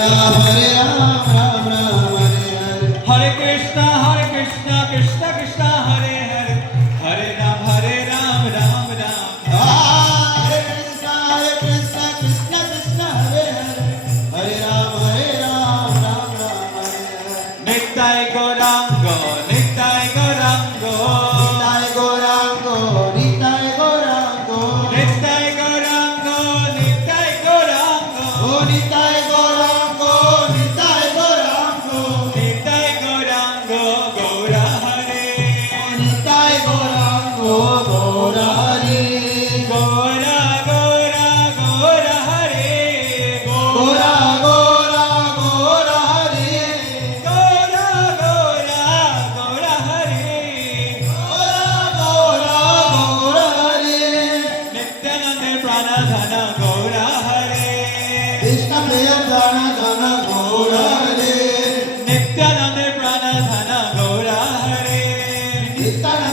Hare Ram, Ram Ram, Hare Hare Krishna, Krishna Krishna, Hare Hare, Hare Ram, Ram Ram. Hare Krishna, Krishna Krishna, Hare Hare, Hare Ram, Ram Ram, Hare Hare. Nittai Gaurango, Nittai Gaurango, Nitai Gaurango, Nitai Gaurango, Nittai Gaurango, Nittai Gaurango, Oh Nitai Gaurango, Nitai Gaurango, Nittai Gaurango, Gaura Hare, Nitai Gaurango, Gaura Hare, Gaura Gaura Gaura Hare, Gaura Gaura Gaura Hare, Gaura Gaura Gaura Hare, Gaura Gaura Hare, Nityananda Pranadhana Gaura Hare, Krishna Priya Dhana Dhana Gaura Hare, Nityananda Pranadhana Gaura Hare, Nityananda